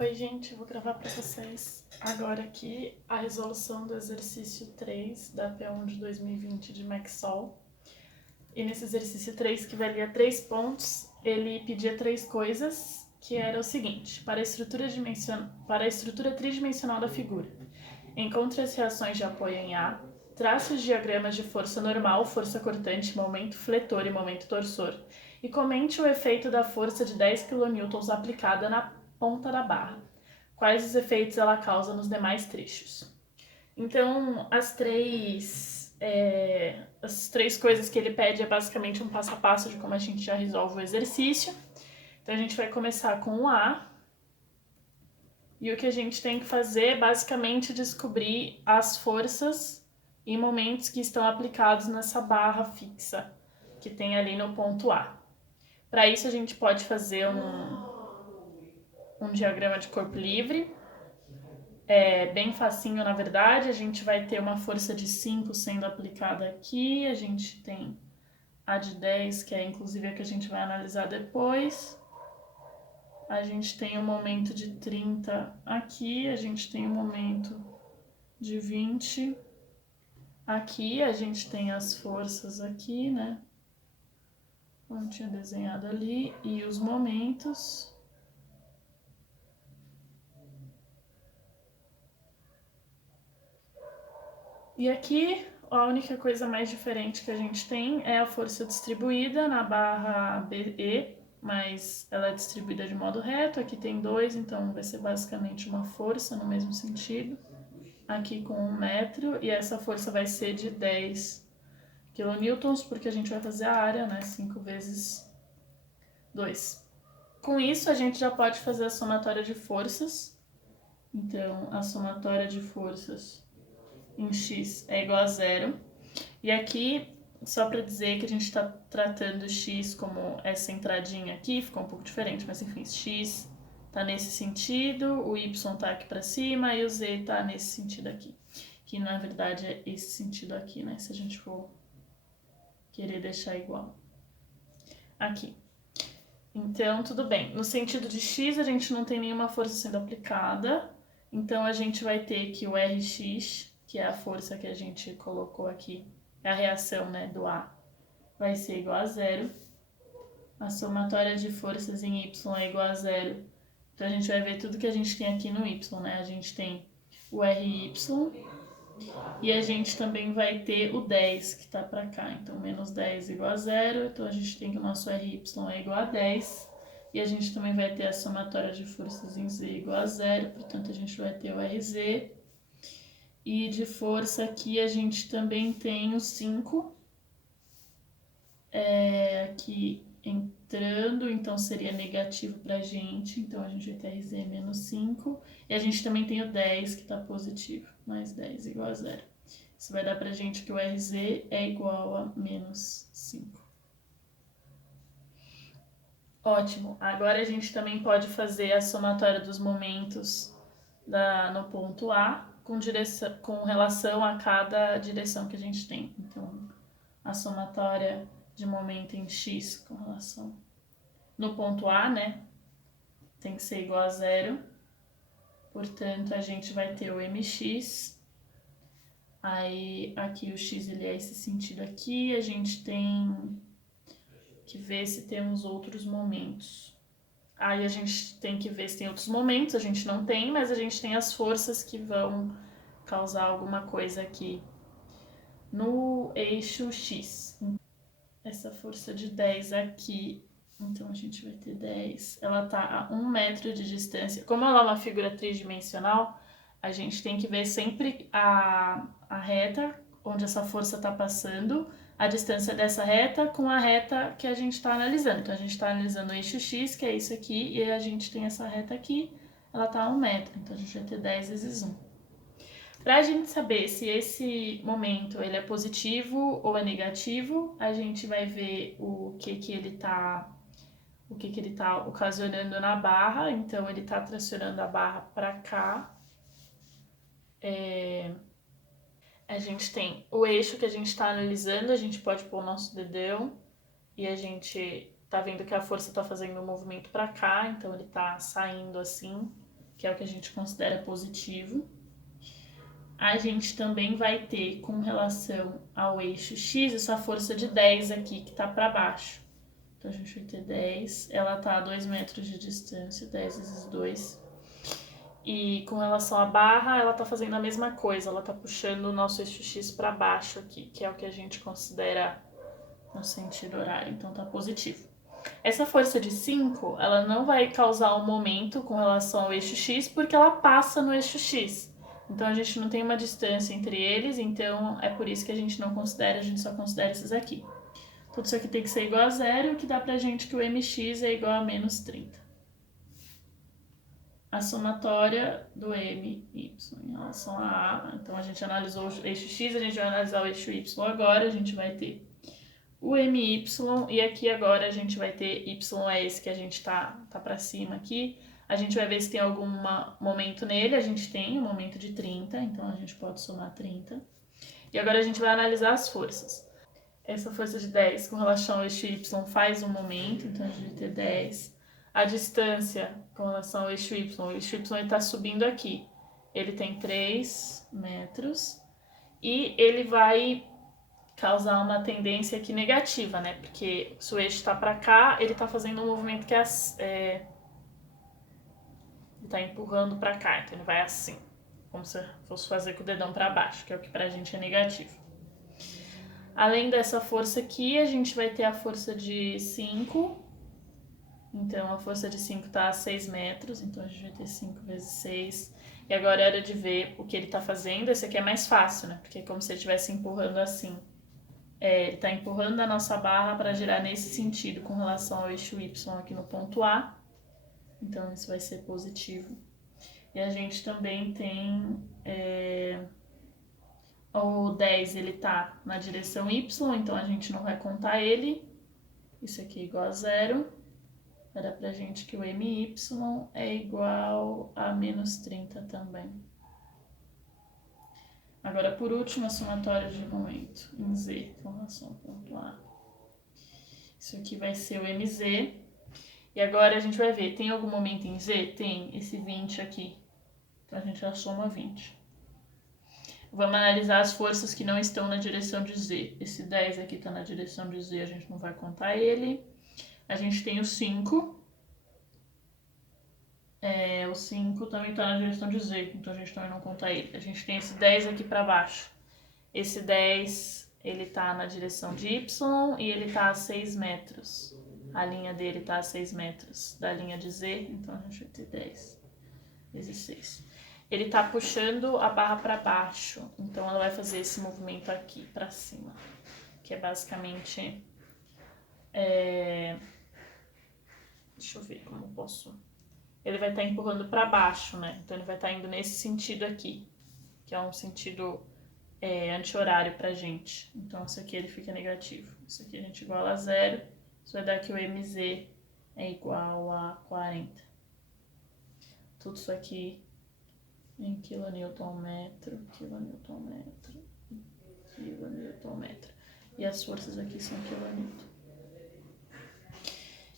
Oi, gente, eu vou gravar para vocês agora aqui a resolução do exercício 3 da P1 de 2020 de Maxol. E nesse exercício 3, que valia 3 pontos, ele pedia 3 coisas, que era o seguinte: para a estrutura tridimensional da figura, encontre as reações de apoio em A, trace os diagramas de força normal, força cortante, momento fletor e momento torsor, e comente o efeito da força de 10 kN aplicada na ponta da barra. Quais os efeitos ela causa nos demais trechos? Então, as três coisas que ele pede é basicamente um passo a passo de como a gente já resolve o exercício. Então, a gente vai começar com o A. E o que a gente tem que fazer é basicamente descobrir as forças e momentos que estão aplicados nessa barra fixa que tem ali no ponto A. Para isso, a gente pode fazer um diagrama de corpo livre. É bem facinho, na verdade. A gente vai ter uma força de 5 sendo aplicada aqui. A gente tem a de 10, que é inclusive a que a gente vai analisar depois. A gente tem um momento de 30 aqui. A gente tem um momento de 20 aqui. A gente tem as forças aqui, né? Como tinha desenhado ali. E os momentos. E aqui, a única coisa mais diferente que a gente tem é a força distribuída na barra BE, mas ela é distribuída de modo reto. Aqui tem 2, então vai ser basicamente uma força no mesmo sentido. Aqui com 1 metro, e essa força vai ser de 10 kN, porque a gente vai fazer a área, né? 5 vezes 2. Com isso, a gente já pode fazer a somatória de forças. Então, a somatória de forças em x é igual a 0. E aqui, só para dizer que a gente está tratando x como essa entradinha aqui, ficou um pouco diferente, mas enfim, x está nesse sentido, o y está aqui para cima e o z está nesse sentido aqui. Que na verdade é esse sentido aqui, né? Se a gente for querer deixar igual. Aqui. Então, tudo bem. No sentido de x, a gente não tem nenhuma força sendo aplicada. Então, a gente vai ter que o Rx, que é a força que a gente colocou aqui, é a reação, né, do A, vai ser igual a 0. A somatória de forças em y é igual a 0. Então, a gente vai ver tudo que a gente tem aqui no y, né? A gente tem o Ry e a gente também vai ter o 10, que está para cá. Então, menos 10 igual a 0. Então, a gente tem que o nosso Ry é igual a 10. E a gente também vai ter a somatória de forças em z igual a 0. Portanto, a gente vai ter o Rz. E de força aqui a gente também tem o 5. Aqui entrando, então seria negativo pra gente. Então, a gente vai ter Rz menos 5. E a gente também tem o 10, que está positivo. Mais 10 igual a 0. Isso vai dar pra gente que o Rz é igual a menos 5. Ótimo. Agora a gente também pode fazer a somatória dos momentos no ponto A com relação a cada direção que a gente tem. Então, a somatória de momento em x com relação no ponto A, né, tem que ser igual a 0. Portanto, a gente vai ter o mx. Aí, aqui o x ele é esse sentido aqui. A gente tem que ver se temos outros momentos. Aí a gente tem que ver se tem outros momentos. A gente não tem, mas a gente tem as forças que vão causar alguma coisa aqui no eixo x. Essa força de 10 aqui, então a gente vai ter 10. Ela está a 1 metro de distância. Como ela é uma figura tridimensional, a gente tem que ver sempre a reta onde essa força está passando, a distância dessa reta com a reta que a gente está analisando. Então, a gente está analisando o eixo x, que é isso aqui, e a gente tem essa reta aqui, ela está a 1 metro. Então, a gente vai ter 10 vezes 1. Para a gente saber se esse momento ele é positivo ou é negativo, a gente vai ver o que ele está ocasionando na barra. Então, ele está tracionando a barra para cá. A gente tem o eixo que a gente está analisando, a gente pode pôr o nosso dedão e a gente tá vendo que a força está fazendo um movimento para cá, então ele está saindo assim. que é o que a gente considera positivo. A gente também vai ter, com relação ao eixo X, essa força de 10 aqui, que tá para baixo. Então, a gente vai ter 10, ela tá a 2 metros de distância, 10 vezes 2. E com relação à barra, ela tá fazendo a mesma coisa, ela tá puxando o nosso eixo X para baixo aqui, que é o que a gente considera no sentido horário, então tá positivo. Essa força de 5, ela não vai causar um momento com relação ao eixo X, porque ela passa no eixo X. Então a gente não tem uma distância entre eles, então é por isso que a gente não considera, a gente só considera esses aqui. Tudo isso aqui tem que ser igual a zero, o que dá pra gente que o mx é igual a menos 30. A somatória do my em relação a A, então a gente analisou o eixo X, a gente vai analisar o eixo Y agora, a gente vai ter o my, e aqui agora a gente vai ter y é esse que a gente tá para cima aqui. A gente vai ver se tem algum momento nele, a gente tem um momento de 30, então a gente pode somar 30. E agora a gente vai analisar as forças. Essa força de 10 com relação ao eixo y faz um momento, então a gente vai ter 10. A distância com relação ao eixo y, o eixo y está subindo aqui. Ele tem 3 metros e ele vai causar uma tendência aqui negativa, né? Porque se o eixo está para cá, ele está fazendo um movimento que ele está empurrando para cá, então ele vai assim, como se fosse fazer com o dedão para baixo, que é o que para a gente é negativo. Além dessa força aqui, a gente vai ter a força de 5. Então, a força de 5 está a 6 metros, então a gente vai ter 5 vezes 6. E agora é hora de ver o que ele está fazendo. Esse aqui é mais fácil, né? Porque é como se ele estivesse empurrando assim. Ele está empurrando a nossa barra para girar nesse sentido com relação ao eixo Y aqui no ponto A. Então, isso vai ser positivo. E a gente também tem o 10, ele está na direção Y, então a gente não vai contar ele. Isso aqui é igual a zero. Era pra gente que o my é igual a menos 30 também. Agora, por último, a somatória de momento em z com relação ao ponto A. Isso aqui vai ser o mz. E agora a gente vai ver, tem algum momento em z? Tem esse 20 aqui. Então a gente já soma 20. Vamos analisar as forças que não estão na direção de z. Esse 10 aqui está na direção de z, a gente não vai contar ele. A gente tem o 5. O 5 também está na direção de z, então a gente também não conta ele. A gente tem esse 10 aqui para baixo. Esse 10, ele está na direção de y e ele está a 6 metros. A linha dele está a 6 metros da linha de z, então a gente vai ter 10 vezes 6. Ele está puxando a barra para baixo, então ela vai fazer esse movimento aqui para cima, que é basicamente... Deixa eu ver como eu posso... Ele vai estar empurrando para baixo, né? Então ele vai estar indo nesse sentido aqui, que é um sentido anti-horário pra gente. Então isso aqui ele fica negativo. Isso aqui a gente iguala a zero. Isso vai dar que o mz é igual a 40. Tudo isso aqui em quilonewton-metro, quilonewton-metro, quilonewton-metro. E as forças aqui são quilonewton.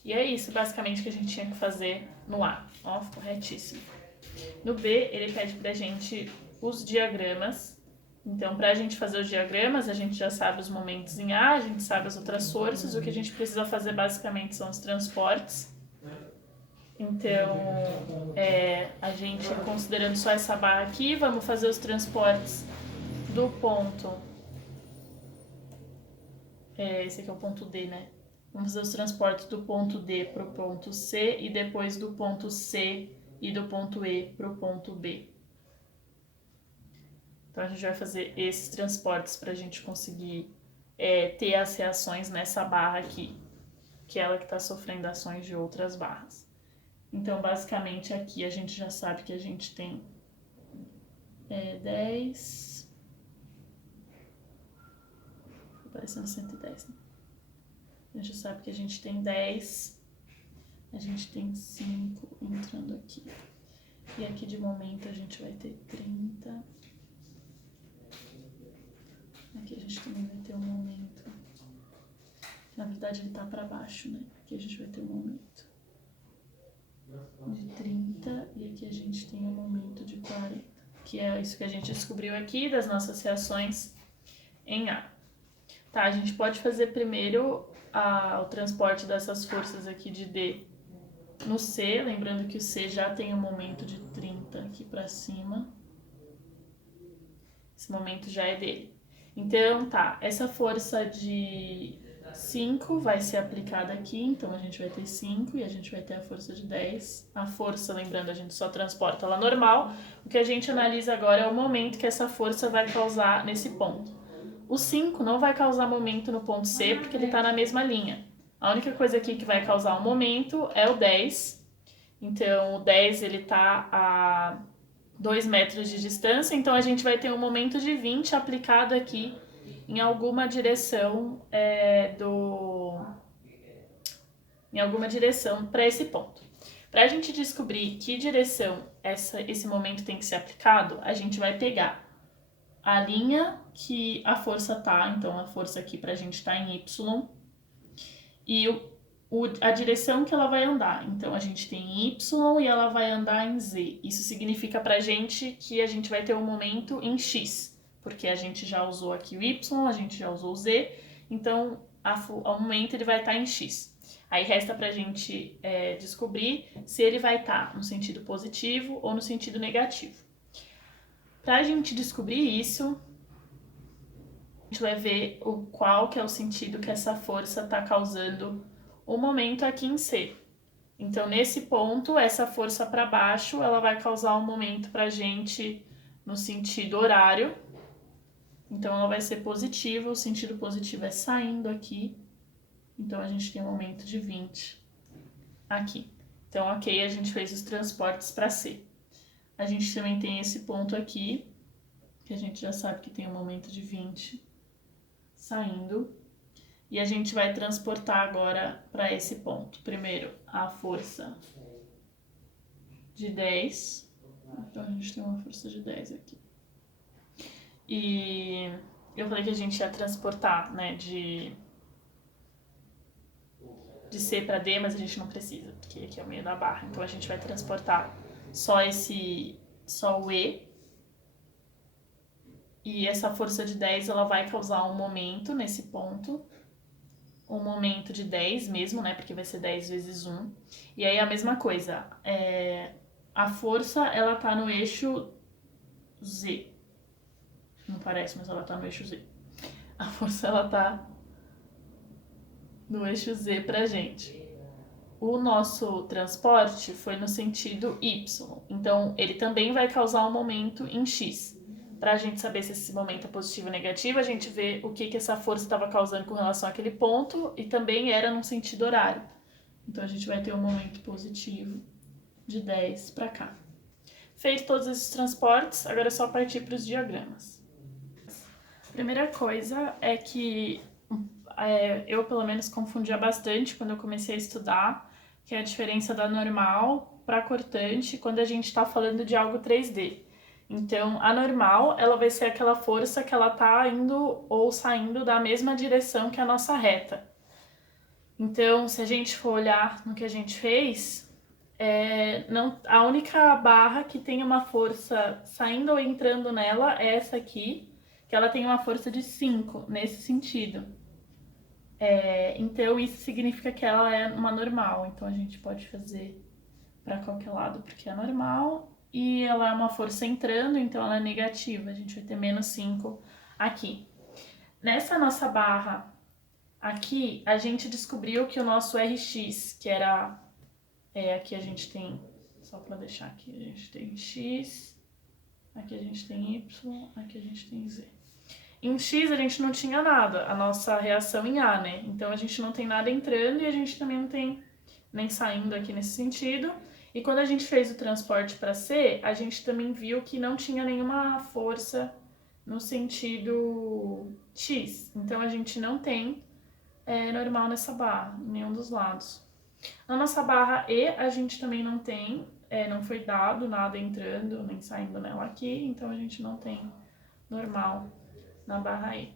E é isso basicamente que a gente tinha que fazer no A. Ó, ficou retíssimo. No B, ele pede pra gente os diagramas. Então, pra gente fazer os diagramas, a gente já sabe os momentos em A, a gente sabe as outras forças. O que a gente precisa fazer basicamente são os transportes. Então, a gente, considerando só essa barra aqui, vamos fazer os transportes do ponto... esse aqui é o ponto D, né? Vamos fazer os transportes do ponto D para o ponto C e depois do ponto C e do ponto E para o ponto B. Então, a gente vai fazer esses transportes para a gente conseguir ter as reações nessa barra aqui, que é ela que está sofrendo ações de outras barras. Então, basicamente, aqui a gente já sabe que a gente tem 10... Tá parecendo 110, né? A gente sabe que a gente tem 10, a gente tem 5 entrando aqui. E aqui de momento a gente vai ter 30. Aqui a gente também vai ter um momento. Na verdade ele tá para baixo, né? Aqui a gente vai ter um momento. de 30 e aqui a gente tem um momento de 40, que é isso que a gente descobriu aqui das nossas reações em A. Tá, a gente pode fazer primeiro o transporte dessas forças aqui de D no C, lembrando que o C já tem um momento de 30 aqui para cima. Esse momento já é dele. Então, tá, essa força de 5 vai ser aplicada aqui, então a gente vai ter 5 e a gente vai ter a força de 10. A força, lembrando, a gente só transporta ela normal. O que a gente analisa agora é o momento que essa força vai causar nesse ponto. O 5 não vai causar momento no ponto C, porque ele está na mesma linha. A única coisa aqui que vai causar um momento é o 10. Então, o 10 ele está a 2 metros de distância, então a gente vai ter um momento de 20 aplicado aqui em alguma direção em alguma direção para esse ponto. Para a gente descobrir que direção esse momento tem que ser aplicado, a gente vai pegar a linha que a força tá, então a força aqui pra gente tá em Y, e a direção que ela vai andar. Então a gente tem Y e ela vai andar em Z. Isso significa pra gente que a gente vai ter um momento em X, porque a gente já usou aqui o Y, a gente já usou o Z, então ao momento ele vai estar em X. Aí resta pra gente descobrir se ele vai estar no sentido positivo ou no sentido negativo. Pra gente descobrir isso, a gente vai ver qual que é o sentido que essa força está causando o momento aqui em C. Então, nesse ponto, essa força para baixo, ela vai causar um momento para a gente no sentido horário. Então, ela vai ser positiva, o sentido positivo é saindo aqui. Então, a gente tem um momento de 20 aqui. Então, ok, a gente fez os transportes para C. A gente também tem esse ponto aqui, que a gente já sabe que tem um momento de 20 saindo. E a gente vai transportar agora para esse ponto. Primeiro, a força de 10. Então, a gente tem uma força de 10 aqui. E eu falei que a gente ia transportar, né, de C para D, mas a gente não precisa, porque aqui é o meio da barra. Então, a gente vai transportar só o E. E essa força de 10, ela vai causar um momento nesse ponto. Um momento de 10 mesmo, né? Porque vai ser 10 vezes 1. E aí a mesma coisa. A força, ela tá no eixo Z. Não parece, mas ela tá no eixo Z. A força, ela tá no eixo Z pra gente. O nosso transporte foi no sentido Y. Então, ele também vai causar um momento em X. Para a gente saber se esse momento é positivo ou negativo, a gente vê o que essa força estava causando com relação àquele ponto e também era num sentido horário. Então a gente vai ter um momento positivo de 10 para cá. Feito todos esses transportes, agora é só partir para os diagramas. Primeira coisa é que eu, pelo menos, confundia bastante quando eu comecei a estudar, que é a diferença da normal para cortante quando a gente está falando de algo 3D. Então, a normal, ela vai ser aquela força que ela tá indo ou saindo da mesma direção que a nossa reta. Então, se a gente for olhar no que a gente fez, a única barra que tem uma força saindo ou entrando nela é essa aqui, que ela tem uma força de 5, nesse sentido. Então, isso significa que ela é uma normal. Então, a gente pode fazer para qualquer lado, porque é normal. E ela é uma força entrando, então ela é negativa. A gente vai ter menos 5 aqui. Nessa nossa barra aqui, a gente descobriu que o nosso RX, que era... aqui a gente tem... Só para deixar aqui, a gente tem X, aqui a gente tem Y, aqui a gente tem Z. Em X a gente não tinha nada, a nossa reação em A, né? Então a gente não tem nada entrando e a gente também não tem nem saindo aqui nesse sentido. E quando a gente fez o transporte para C, a gente também viu que não tinha nenhuma força no sentido X. Então a gente não tem normal nessa barra, em nenhum dos lados. Na nossa barra E, a gente também não tem, não foi dado nada entrando nem saindo nela aqui, então a gente não tem normal na barra E.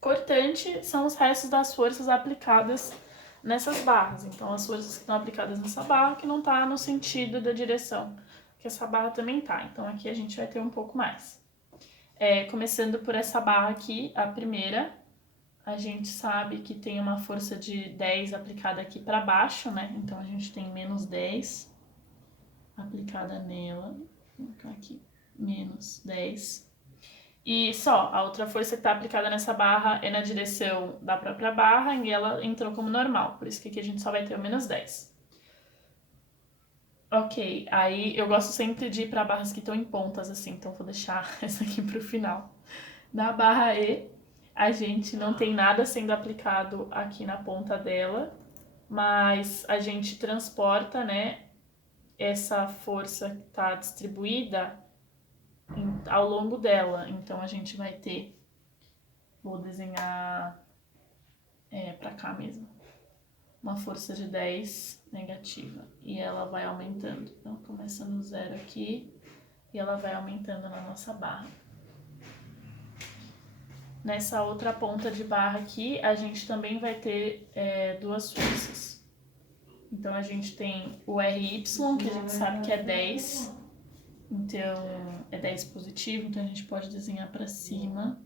Cortante são os restos das forças aplicadas nessas barras. Então, as forças que estão aplicadas nessa barra que não está no sentido da direção que essa barra também tá. Então, aqui a gente vai ter um pouco mais. Começando por essa barra aqui, a primeira, a gente sabe que tem uma força de 10 aplicada aqui para baixo, né? Então, a gente tem menos 10 aplicada nela. Então, aqui, menos 10. E só, a outra força que está aplicada nessa barra é na direção da própria barra e ela entrou como normal. Por isso que aqui a gente só vai ter o menos 10. Ok, aí eu gosto sempre de ir para barras que estão em pontas, assim, então vou deixar essa aqui para o final. Na barra E, a gente não tem nada sendo aplicado aqui na ponta dela, mas a gente transporta, né, essa força que está distribuída ao longo dela. Então a gente vai ter, vou desenhar para cá mesmo, uma força de 10 negativa e ela vai aumentando. Então começa no zero aqui e ela vai aumentando na nossa barra. Nessa outra ponta de barra aqui, a gente também vai ter duas forças. Então, a gente tem o RY, que a gente sabe que é 10. Então, é 10 positivo, então a gente pode desenhar para cima.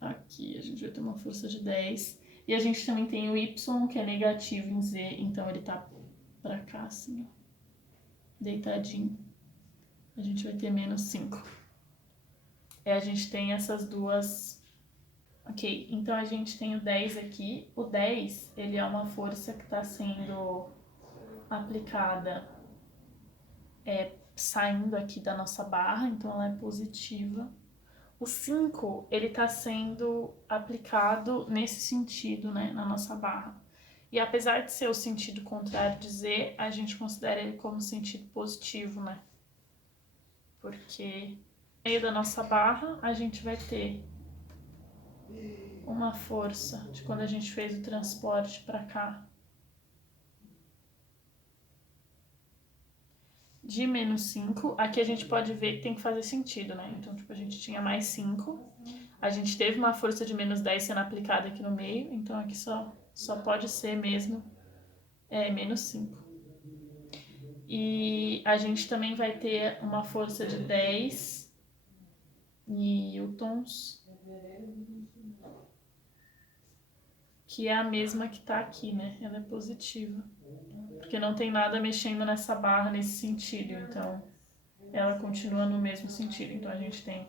Aqui, a gente vai ter uma força de 10. E a gente também tem o Y, que é negativo em Z, então ele tá para cá, assim, ó, deitadinho. A gente vai ter menos 5. A gente tem essas duas. Ok, então a gente tem o 10 aqui. O 10, ele é uma força que está sendo aplicada saindo aqui da nossa barra, então ela é positiva. O 5, ele está sendo aplicado nesse sentido, né, na nossa barra. E apesar de ser o sentido contrário de Z, a gente considera ele como sentido positivo, né? Porque no meio da nossa barra, a gente vai ter uma força de quando a gente fez o transporte para cá de menos 5. Aqui a gente pode ver que tem que fazer sentido, né? Então, tipo, a gente tinha mais 5. A gente teve uma força de menos 10 sendo aplicada aqui no meio. Então, aqui só pode ser mesmo menos 5. E a gente também vai ter uma força de 10 newtons, que é a mesma que tá aqui, né? Ela é positiva. Porque não tem nada mexendo nessa barra nesse sentido, então ela continua no mesmo sentido. Então a gente tem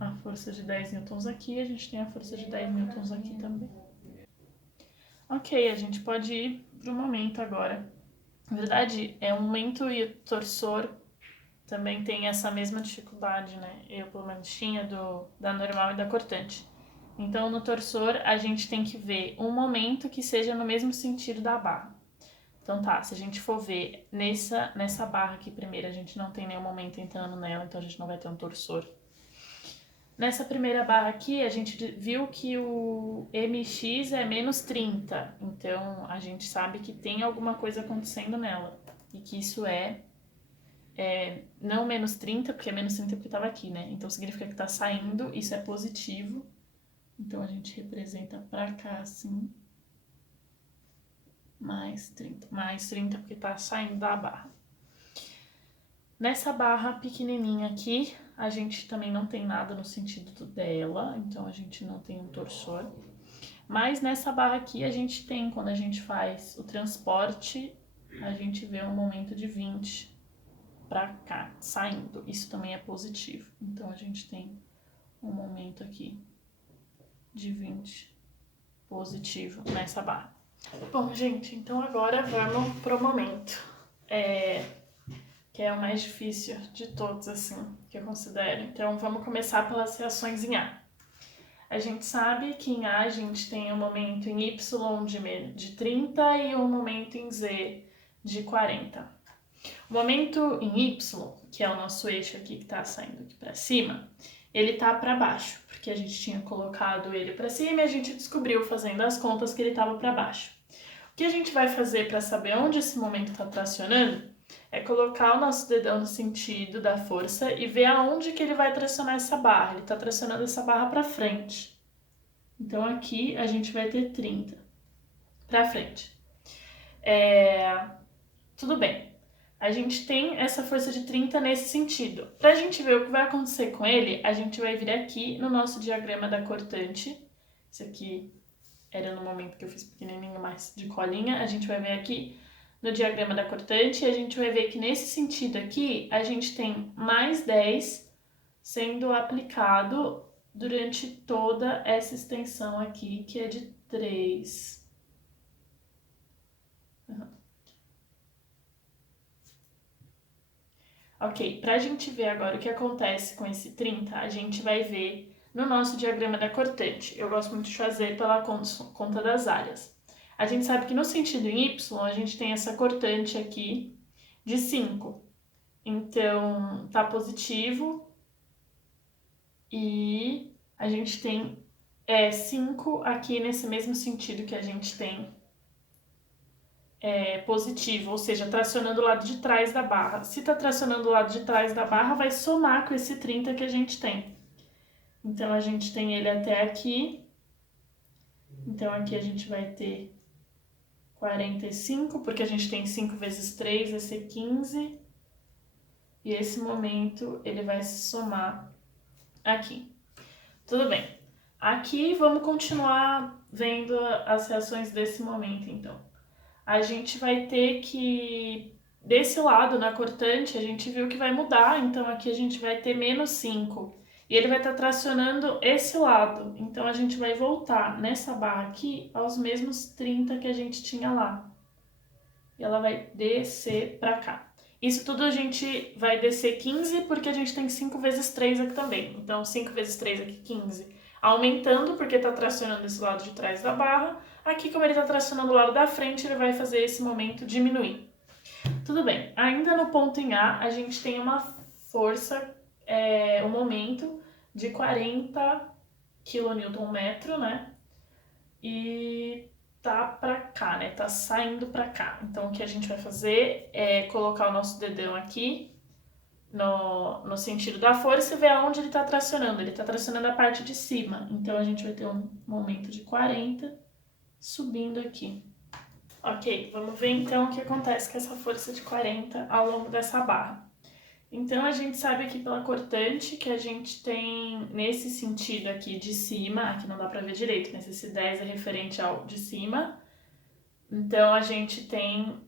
a força de 10 newtons aqui, a gente tem a força de 10 newtons aqui também. Ok, a gente pode ir para o momento agora. Na verdade, o momento e o torsor também tem essa mesma dificuldade, né? Eu, pelo menos, tinha da normal e da cortante. Então, no torsor, a gente tem que ver um momento que seja no mesmo sentido da barra. Então tá, se a gente for ver nessa barra aqui primeiro, a gente não tem nenhum momento entrando nela, então a gente não vai ter um torsor. Nessa primeira barra aqui, a gente viu que o mx é menos 30, então a gente sabe que tem alguma coisa acontecendo nela. E que isso não menos 30, porque é menos 30 porque estava aqui, né? Então significa que está saindo, isso é positivo. Então a gente representa pra cá assim. Mais 30 porque tá saindo da barra. Nessa barra pequenininha aqui, a gente também não tem nada no sentido dela, então a gente não tem um torsor. Mas nessa barra aqui a gente tem, quando a gente faz o transporte, a gente vê um momento de 20 pra cá, saindo. Isso também é positivo. Então a gente tem um momento aqui de 20 positivo nessa barra. Bom, gente, então agora vamos pro momento, que é o mais difícil de todos, assim, que eu considero. Então vamos começar pelas reações em A. A gente sabe que em A a gente tem um momento em Y de 30 e um momento em Z de 40. O momento em Y, que é o nosso eixo aqui que está saindo aqui para cima, ele tá para baixo, porque a gente tinha colocado ele para cima e a gente descobriu fazendo as contas que ele estava para baixo. O que a gente vai fazer para saber onde esse momento está tracionando é colocar o nosso dedão no sentido da força e ver aonde que ele vai tracionar essa barra. Ele está tracionando essa barra para frente. Então, aqui a gente vai ter 30 pra frente. Tudo bem. A gente tem essa força de 30 nesse sentido. Pra gente ver o que vai acontecer com ele, a gente vai vir aqui no nosso diagrama da cortante. Isso aqui era no momento que eu fiz pequenininho, mais de colinha. A gente vai ver aqui no diagrama da cortante e a gente vai ver que nesse sentido aqui, a gente tem mais 10 sendo aplicado durante toda essa extensão aqui, que é de 3. Ok, para a gente ver agora o que acontece com esse 30, a gente vai ver no nosso diagrama da cortante. Eu gosto muito de fazer pela conta das áreas. A gente sabe que no sentido em Y, a gente tem essa cortante aqui de 5. Então, tá positivo e a gente tem 5 aqui nesse mesmo sentido que a gente tem positivo, ou seja, tracionando o lado de trás da barra. Se está tracionando o lado de trás da barra, vai somar com esse 30 que a gente tem. Então, a gente tem ele até aqui. Então, aqui a gente vai ter 45, porque a gente tem 5 vezes 3, vai ser 15. E esse momento, ele vai se somar aqui. Tudo bem. Aqui, vamos continuar vendo as reações desse momento, então. A gente vai ter que, desse lado, na cortante, a gente viu que vai mudar, então aqui a gente vai ter menos 5. E ele vai estar tracionando esse lado, então a gente vai voltar nessa barra aqui aos mesmos 30 que a gente tinha lá. E ela vai descer para cá. Isso tudo a gente vai descer 15, porque a gente tem 5 vezes 3 aqui também. Então, 5 vezes 3 aqui, 15. Aumentando, porque está tracionando esse lado de trás da barra. Aqui, como ele está tracionando o lado da frente, ele vai fazer esse momento diminuir. Tudo bem. Ainda no ponto em A, a gente tem uma força, um momento de 40 kN, né? E tá pra cá, né? Tá saindo pra cá. Então, o que a gente vai fazer é colocar o nosso dedão aqui no sentido da força e ver aonde ele tá tracionando. Ele tá tracionando a parte de cima. Então, a gente vai ter um momento de 40 subindo aqui. Ok, vamos ver então o que acontece com essa força de 40 ao longo dessa barra. Então, a gente sabe aqui pela cortante que a gente tem nesse sentido aqui de cima, aqui não dá pra ver direito, mas esse 10 é referente ao de cima. Então, a gente tem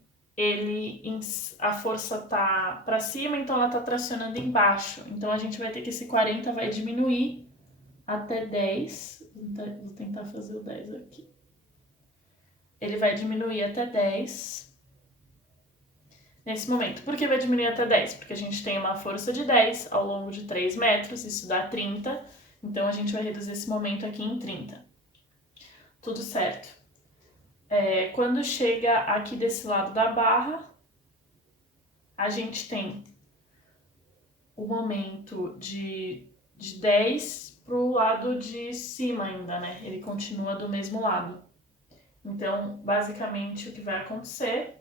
a força tá pra cima, então ela tá tracionando embaixo. Então, a gente vai ter que esse 40 vai diminuir até 10. Vou tentar fazer o 10 aqui. Ele vai diminuir até 10 nesse momento. Por que vai diminuir até 10? Porque a gente tem uma força de 10 ao longo de 3 metros, isso dá 30. Então, a gente vai reduzir esse momento aqui em 30. Tudo certo. Quando chega aqui desse lado da barra, a gente tem o momento de 10 para o lado de cima ainda, né? Ele continua do mesmo lado. Então, basicamente, o que vai acontecer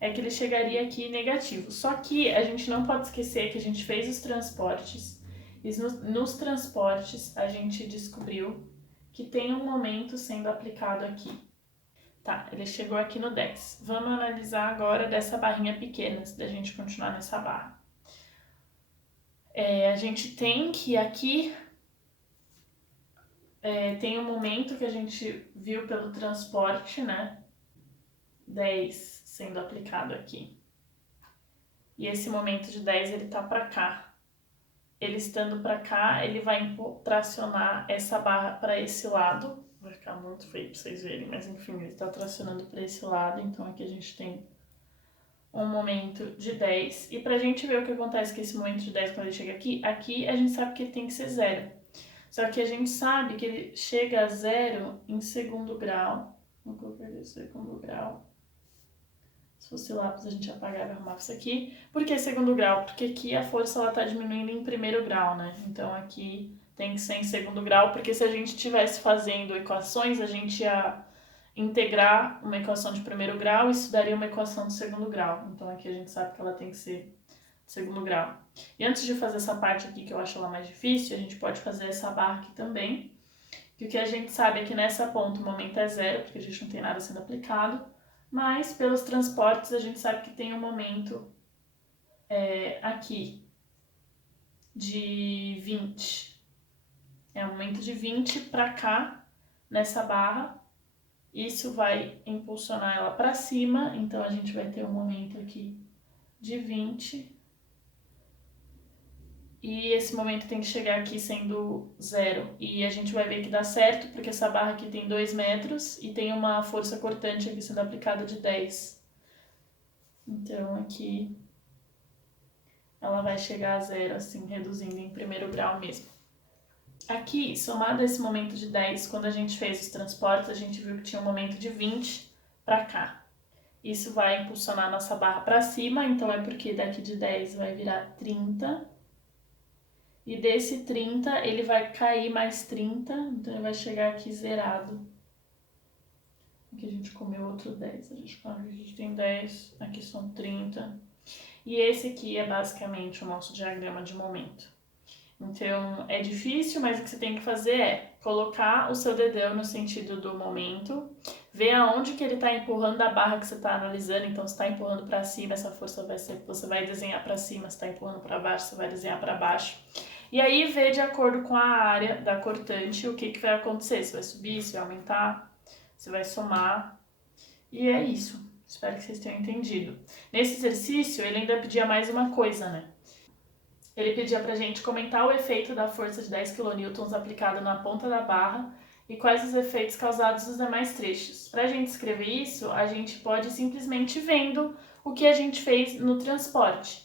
é que ele chegaria aqui negativo. Só que a gente não pode esquecer que a gente fez os transportes e nos transportes a gente descobriu que tem um momento sendo aplicado aqui. Tá, ele chegou aqui no 10. Vamos analisar agora dessa barrinha pequena, antes da gente continuar nessa barra. A gente tem que aqui tem um momento que a gente viu pelo transporte, né? 10 sendo aplicado aqui. E esse momento de 10 ele tá para cá. Ele estando para cá, ele vai tracionar essa barra para esse lado. Vai ficar muito feio para vocês verem, mas enfim, ele está tracionando para esse lado. Então aqui a gente tem um momento de 10. E para a gente ver o que acontece com esse momento de 10 quando ele chega aqui a gente sabe que ele tem que ser 0. Só que a gente sabe que ele chega a 0 em segundo grau. Vou colocar ele em segundo grau. Se fosse lápis, a gente apagava e arrumava isso aqui. Por que segundo grau? Porque aqui a força ela tá diminuindo em primeiro grau, né? Então aqui tem que ser em segundo grau, porque se a gente estivesse fazendo equações, a gente ia integrar uma equação de primeiro grau e isso daria uma equação de segundo grau. Então aqui a gente sabe que ela tem que ser de segundo grau. E antes de fazer essa parte aqui, que eu acho ela mais difícil, a gente pode fazer essa barra aqui também, que que o que a gente sabe é que nessa ponta o momento é zero, porque a gente não tem nada sendo aplicado, mas pelos transportes a gente sabe que tem um momento aqui de 20. É um momento de 20 para cá, nessa barra. Isso vai impulsionar ela para cima, então a gente vai ter um momento aqui de 20. E esse momento tem que chegar aqui sendo zero. E a gente vai ver que dá certo, porque essa barra aqui tem 2 metros e tem uma força cortante aqui sendo aplicada de 10. Então aqui ela vai chegar a zero, assim, reduzindo em primeiro grau mesmo. Aqui, somado a esse momento de 10, quando a gente fez os transportes, a gente viu que tinha um momento de 20 para cá. Isso vai impulsionar a nossa barra para cima, então é porque daqui de 10 vai virar 30. E desse 30, ele vai cair mais 30, então ele vai chegar aqui zerado. Aqui a gente comeu outro 10, a gente tem 10, aqui são 30. E esse aqui é basicamente o nosso diagrama de momento. Então, é difícil, mas o que você tem que fazer é colocar o seu dedão no sentido do momento, ver aonde que ele está empurrando a barra que você está analisando. Então, se está empurrando para cima, essa força vai ser, você vai desenhar para cima. Se está empurrando para baixo, você vai desenhar para baixo. E aí, ver de acordo com a área da cortante o que vai acontecer. Se vai subir, se vai aumentar, se vai somar. E é isso. Espero que vocês tenham entendido. Nesse exercício, ele ainda pedia mais uma coisa, né? Ele pedia pra gente comentar o efeito da força de 10 kN aplicada na ponta da barra e quais os efeitos causados nos demais trechos. Pra gente escrever isso, a gente pode simplesmente vendo o que a gente fez no transporte.